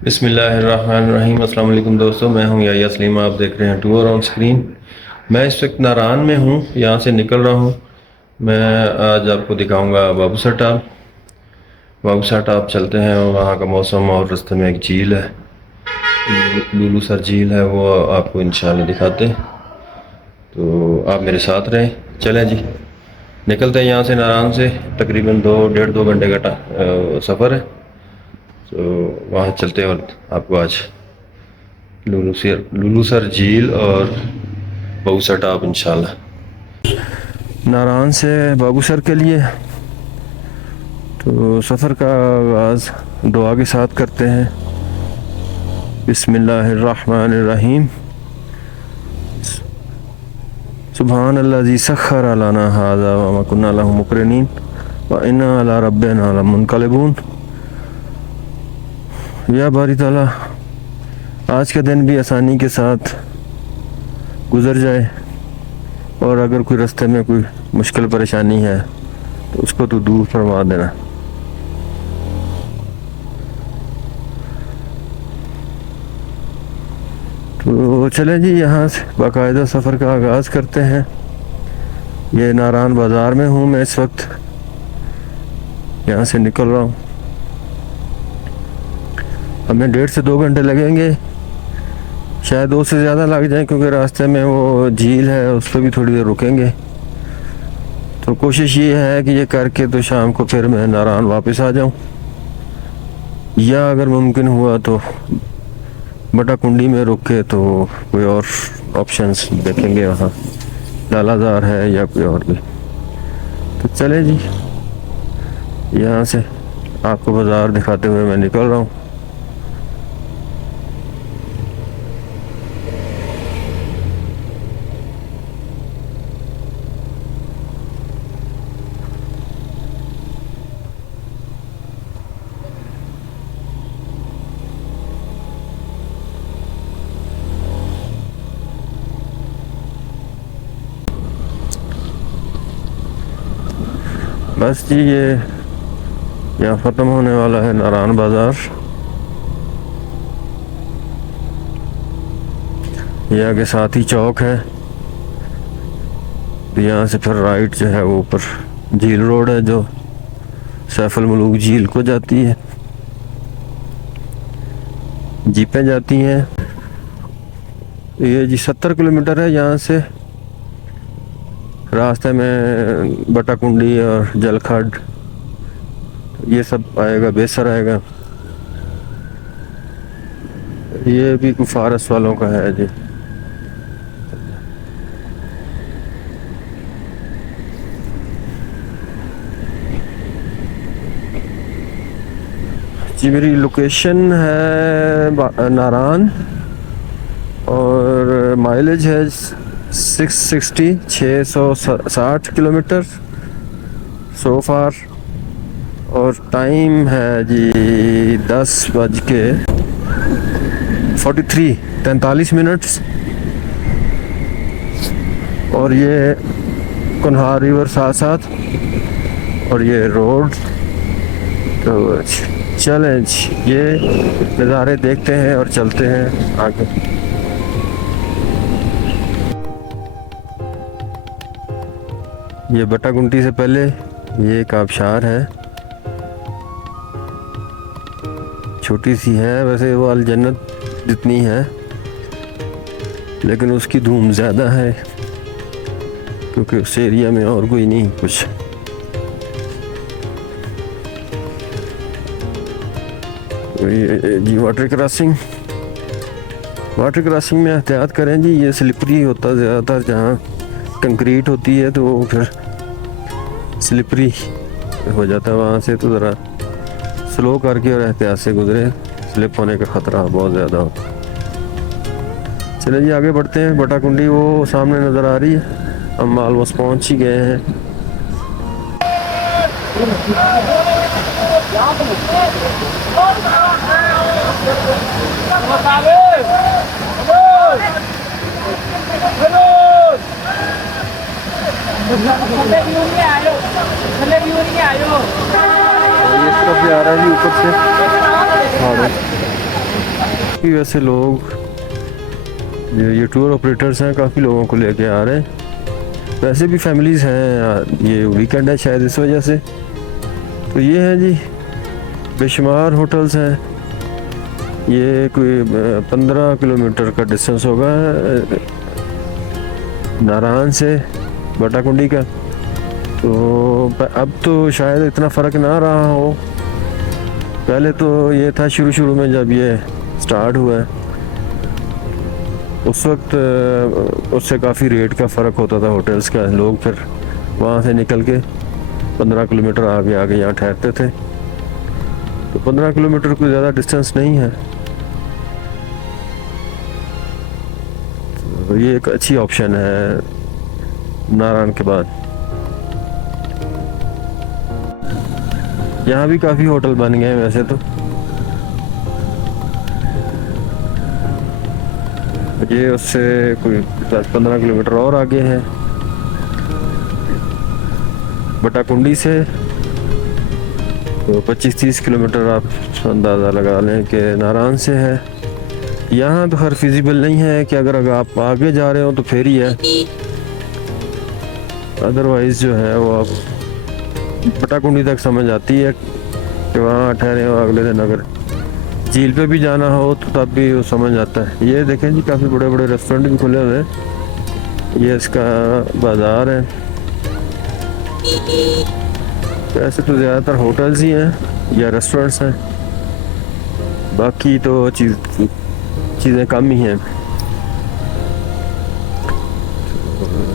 बिस्मिल्लाहिर्रहमानिर्रहीम। अस्सलाम वालेकुम दोस्तों, मैं हूं याया सलीम। आप देख रहे हैं टूर ऑन स्क्रीन। मैं इस वक्त नारान में हूं, यहां से निकल रहा हूं। मैं आज आपको दिखाऊंगा बाबूसर टाप। बाबूसर टाप चलते हैं, वहां का मौसम और रास्ते में एक झील है, लुलू सर झील है, वो आपको इंशाल्लाह दिखाते हैं। तो आप मेरे साथ रहें। चलें जी, निकलते हैं यहाँ से। नारान से तकरीबन 2 डेढ़ 2 घंटे का सफ़र है। तो वहाँ चलते हैं और आपको आज लुलू सर झील और बाबूसर टाप इंशाल्लाह। नारान से बाबूसर के लिए तो सफ़र का आगाज़ दुआ के साथ करते हैं। बिस्मिल्लाहिर्रहमानिर्रहीम। सुब्हानल्लाज़ी सख्खर लना हाज़ा व मा कुन्ना लहू मुक़रिनीन व इन्ना अला रब्बिना लमुनक़लिबून। या बारी ताला, आज का दिन भी आसानी के साथ गुज़र जाए, और अगर कोई रास्ते में कोई मुश्किल परेशानी है तो उसको तो दूर फरमा देना। तो चलें जी, यहाँ से बाकायदा सफ़र का आगाज़ करते हैं। ये नारान बाज़ार में हूँ मैं इस वक्त, यहाँ से निकल रहा हूँ। हमें 1.5 से 2 घंटे लगेंगे, शायद 2 से ज़्यादा लग जाए, क्योंकि रास्ते में वो झील है, उस पर भी थोड़ी देर रुकेंगे। तो कोशिश ये है कि ये करके तो शाम को फिर मैं नारान वापस आ जाऊँ, या अगर मुमकिन हुआ तो बटा कुंडी में रुक के तो कोई और ऑप्शंस देखेंगे, वहाँ लालाजार है या कोई और भी। तो चले जी, यहाँ से आपको बाज़ार दिखाते हुए मैं निकल रहा हूँ। बस जी, ये यहाँ ख़त्म होने वाला है नारान बाज़ार। ये आगे साथ ही चौक है। तो यहाँ से फिर राइट जो है वो ऊपर झील रोड है, जो सैफुल मलूक झील को जाती है। जीपें जाती हैं। ये जी 70 किलोमीटर है यहाँ से। रास्ते में बटा कुंडी और जलखड ये सब आएगा, बेसर आएगा। ये भी कुफारस वालों का है जी। जी मेरी लोकेशन है नारान, और माइलेज है 660 किलोमीटर सो फार। और टाइम है जी 10:43 और ये कुनहार रिवर साथ साथ, और ये रोड। तो चलें, ये नज़ारे देखते हैं और चलते हैं आगे। ये बटा गुंटी से पहले ये एक आबशार है, छोटी सी है वैसे, वो अल जन्नत जितनी है, लेकिन उसकी धूम ज़्यादा है क्योंकि उस एरिया में और कोई नहीं कुछ। जी वाटर क्रॉसिंग में एहतियात करें जी, ये स्लिपरी होता ज़्यादातर, जहाँ कंक्रीट होती है तो वो फिर स्लिपरी हो जाता है वहाँ से। तो ज़रा स्लो करके और एहतियात से गुजरे, स्लिप होने का ख़तरा बहुत ज़्यादा होता है। चलिए जी, आगे बढ़ते हैं। बटा कुंडी वो सामने नज़र आ रही है, हम ऑलमोस्ट पहुँच ही गए हैं। ये तरफ भी आ रहा है जी ऊपर से। काफ़ी वैसे लोग ये टूर ऑपरेटर्स हैं, काफ़ी लोगों को लेके आ रहे हैं। वैसे भी फैमिलीज़ हैं, ये वीकेंड है शायद इस वजह से। तो ये है जी, बेशुमार होटल्स हैं। ये कोई 15 किलोमीटर का डिस्टेंस होगा नारायण से बटाकुंडी का। तो अब तो शायद इतना फ़र्क ना रहा हो। पहले तो ये था शुरू में जब ये स्टार्ट हुआ है, उस वक्त उससे काफ़ी रेट का फ़र्क होता था होटल्स का। लोग फिर वहाँ से निकल के 15 किलोमीटर आगे आगे यहाँ ठहरते थे। तो 15 किलोमीटर कोई ज़्यादा डिस्टेंस नहीं है, तो ये एक अच्छी ऑप्शन है नारायण के बाद। यहाँ भी काफ़ी होटल बन गए हैं वैसे तो। ये उससे कोई 10-15 किलोमीटर और आगे है बटाकुंडी से। तो 25-30 किलोमीटर आप अंदाज़ा लगा लें कि नारायण से है। यहाँ तो हर फिजिबल नहीं है कि अगर आप आगे जा रहे हो तो फिर ही है, अदरवाइज़ जो है वो आप बटाकुंडी तक समझ आती है कि वहाँ ठहरे हो। अगले दिन अगर झील पे भी जाना हो तो तब भी वो समझ आता है। ये देखें जी, काफ़ी बड़े बड़े रेस्टोरेंट भी खुले हुए हैं। ये इसका बाज़ार है। वैसे तो ज़्यादातर होटल्स ही हैं या रेस्टोरेंट्स हैं, बाकी तो चीज़ें कम ही हैं।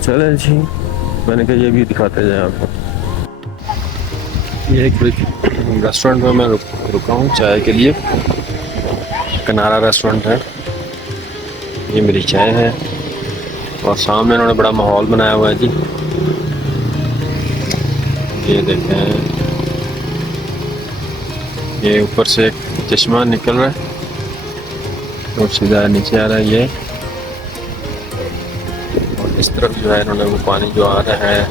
चलें जी, मैंने कहा ये भी दिखाते जाएं आपको। ये एक रेस्टोरेंट में मैं रुका हूँ चाय के लिए। किनारा रेस्टोरेंट है। ये मेरी चाय है और सामने इन्होंने बड़ा माहौल बनाया हुआ है जी। ये देखें, ये ऊपर से एक चश्मा निकल रहा है और सीधा नीचे आ रहा है ये। और इस तरफ जो है इन्होंने वो पानी जो आ रहा है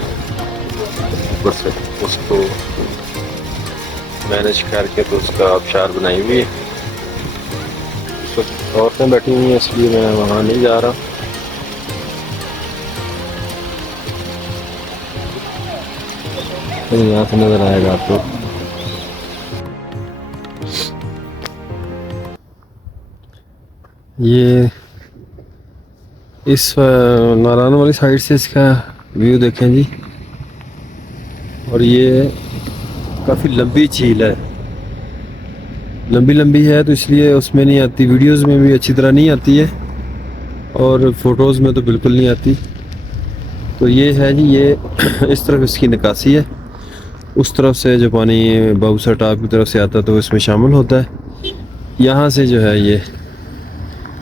ऊपर से, उसको मैनेज करके तो उसका आबशार बनाई हुई है। कुछ औरतें बैठी हुई हैं इसलिए मैं वहाँ नहीं जा रहा। तो यहाँ से नज़र आएगा आपको। ये इस नारायण वाली साइड से इसका व्यू देखें जी। और ये काफ़ी लंबी झील है, लंबी है तो इसलिए उसमें नहीं आती, वीडियोस में भी अच्छी तरह नहीं आती है और फ़ोटोज़ में तो बिल्कुल नहीं आती। तो ये है जी, ये इस तरफ इसकी निकासी है। उस तरफ से जो पानी बाबूसर टाप की तरफ से आता है तो इसमें शामिल होता है। यहाँ से जो है ये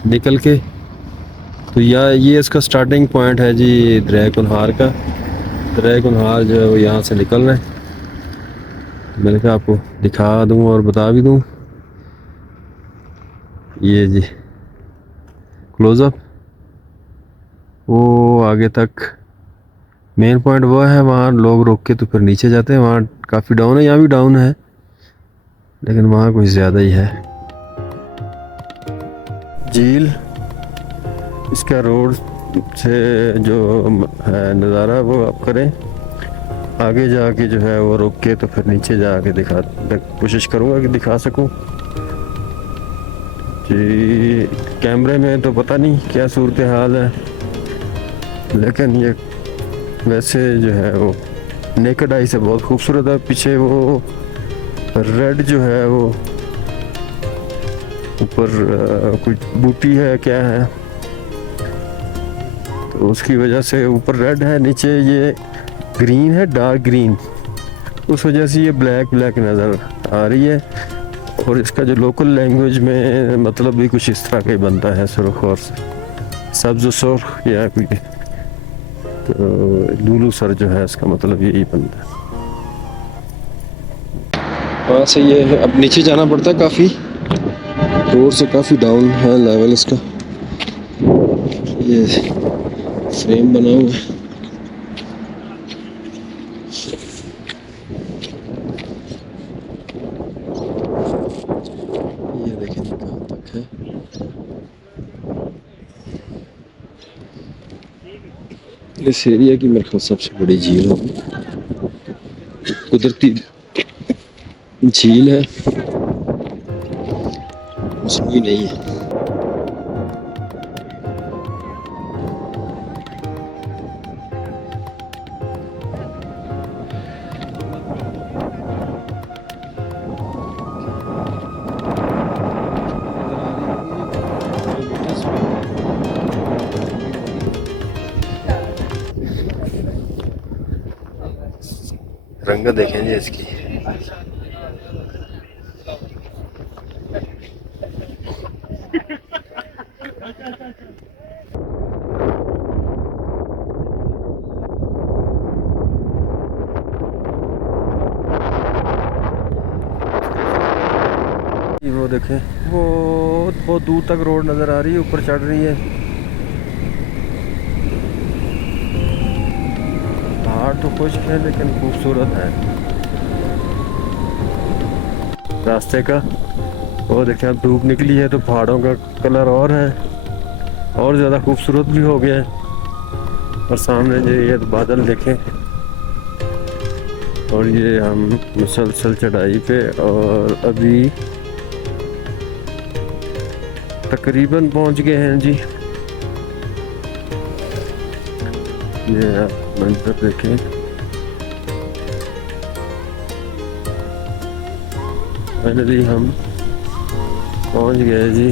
निकल के, तो ये इसका स्टार्टिंग पॉइंट है जी दरिया कुनहार का। दरिया कुनहार जो है वो यहाँ से निकल रहा है। मैंने कहा आपको दिखा दूँ और बता भी दूँ। ये जी क्लोज़अप, वो आगे तक मेन पॉइंट वो है। वहाँ लोग रोक के तो फिर नीचे जाते हैं। वहाँ काफ़ी डाउन है, यहाँ भी डाउन है लेकिन वहाँ कुछ ज़्यादा ही है। झील, इसका रोड से जो है नज़ारा वो आप करें। आगे जाके जो है वो रोक के तो फिर नीचे जाके कोशिश करूँगा कि दिखा सकूँ जी। कैमरे में तो पता नहीं क्या सूरत हाल है, लेकिन ये वैसे जो है वो नेकेड आई से बहुत खूबसूरत है। पीछे वो रेड जो है वो ऊपर कुछ बूटी है क्या है, तो उसकी वजह से ऊपर रेड है, नीचे ये ग्रीन है, डार्क ग्रीन। उस वजह से ये ब्लैक नज़र आ रही है। और इसका जो लोकल लैंग्वेज में मतलब भी कुछ इस तरह का ही बनता है, सुर्ख और सब्ज़ सुर्ख या कोई, तो लूलू सर जो है इसका मतलब यही बनता है। वहाँ से ये अब नीचे जाना पड़ता है, काफ़ी रोड से काफ़ी डाउन है लेवल इसका। ये फ्रेम बना हुआ है। ये देखें कहाँ तक है। इस एरिया की मेरे ख्याल सबसे बड़ी झील होगी, कुदरती झील है, मौसमी नहीं है। रंग देखें जी इसकी, वो देखें, वो बहुत दूर तक रोड नज़र आ रही है, ऊपर चढ़ रही है। पहाड़ तो खुश्क है लेकिन खूबसूरत है। रास्ते का वो देखें, अब धूप निकली है तो पहाड़ों का कलर और है, और ज़्यादा खूबसूरत भी हो गया है। और सामने जो ये बादल देखें, और ये हम मुसलसल चढ़ाई पे, और अभी तकरीबन पहुंच गए हैं जी। ये आप मंजर देखें, फाइनली हम पहुंच गए जी।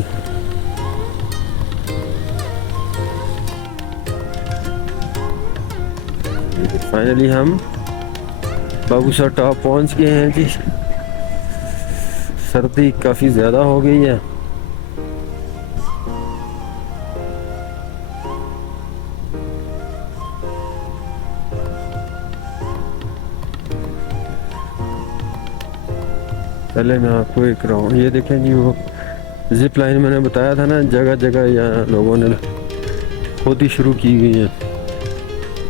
फाइनली हम बाबूसर टॉप पहुंच गए हैं जी। सर्दी काफ़ी ज़्यादा हो गई है। पहले मैं आपको एक राउंड, ये देखें जी, वो जिप लाइन मैंने बताया था ना, जगह जगह यहाँ लोगों ने खोदी शुरू की गई है,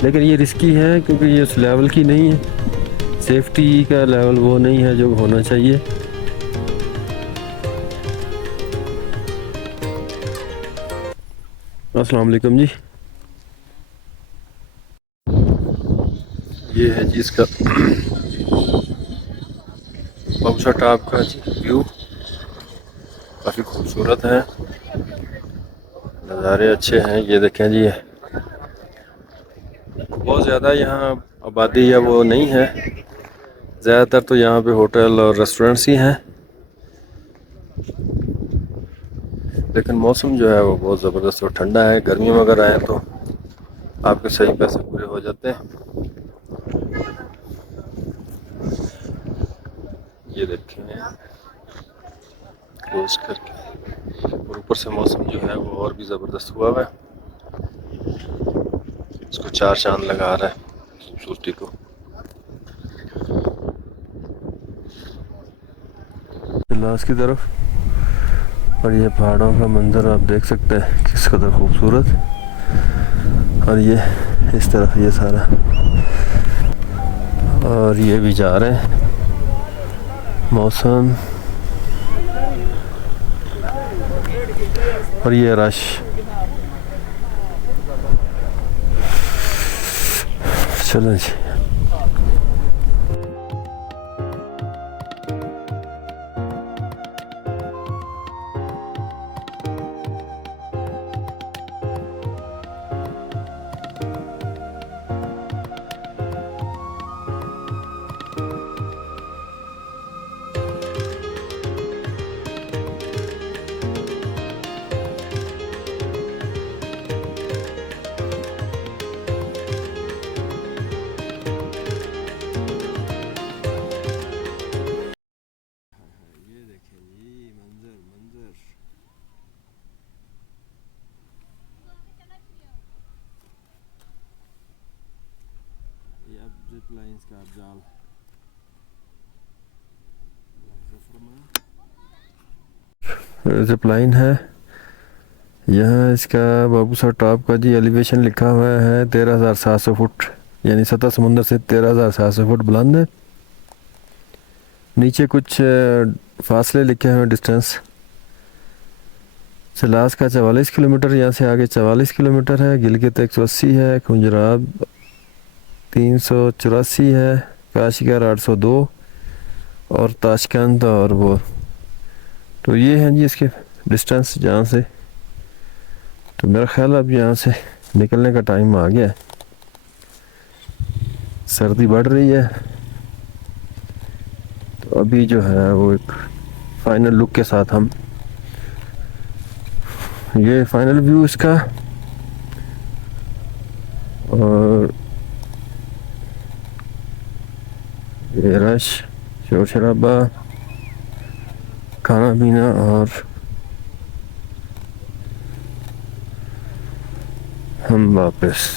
लेकिन ये रिस्की है क्योंकि ये उस लेवल की नहीं है, सेफ्टी का लेवल वो नहीं है जो होना चाहिए। अस्सलाम वालेकुम जी, ये है जी इसका बाबूसर टॉप का जी व्यू, काफ़ी खूबसूरत है, नज़ारे अच्छे हैं। ये देखें जी, बहुत ज़्यादा यहाँ आबादी या वो नहीं है, ज़्यादातर तो यहाँ पे होटल और रेस्टोरेंट्स ही हैं, लेकिन मौसम जो है वो बहुत ज़बरदस्त और ठंडा है। गर्मी में अगर आए तो आपके सही पैसे पूरे हो जाते हैं। ये देखें क्लोज करके, और ऊपर से मौसम जो है वो और भी ज़बरदस्त हुआ है, इसको चार चांद लगा रहा है खूबसूरती को। लास्ट की तरफ, और ये पहाड़ों का मंजर आप देख सकते हैं किस कदर खूबसूरत, और ये इस तरफ ये सारा, और ये भी जा रहे हैं। मौसम और ये रश, चलो जी। जिप लाइंस का जाल, जिप लाइन है यहाँ। इसका बाबूसर टॉप का जी एलिवेशन लिखा हुआ है 13,700 फुट, यानी सतह समुंदर से 13,700 फुट बुलंद है। नीचे कुछ फासले लिखे हुए, डिस्टेंस सलास का 44 किलोमीटर, यहाँ से आगे 44 किलोमीटर है। गिलगित 180 है, खुंजराब 384 है, काशीगर 802 और ताशकंद और वो। तो ये है जी इसके डिस्टेंस जहाँ से। तो मेरा ख्याल अब यहाँ से निकलने का टाइम आ गया है। सर्दी बढ़ रही है, तो अभी जो है वो एक फाइनल लुक के साथ हम, ये फाइनल व्यू इसका। और ये रश, शोर शराबा, खाना पीना और हम वापस।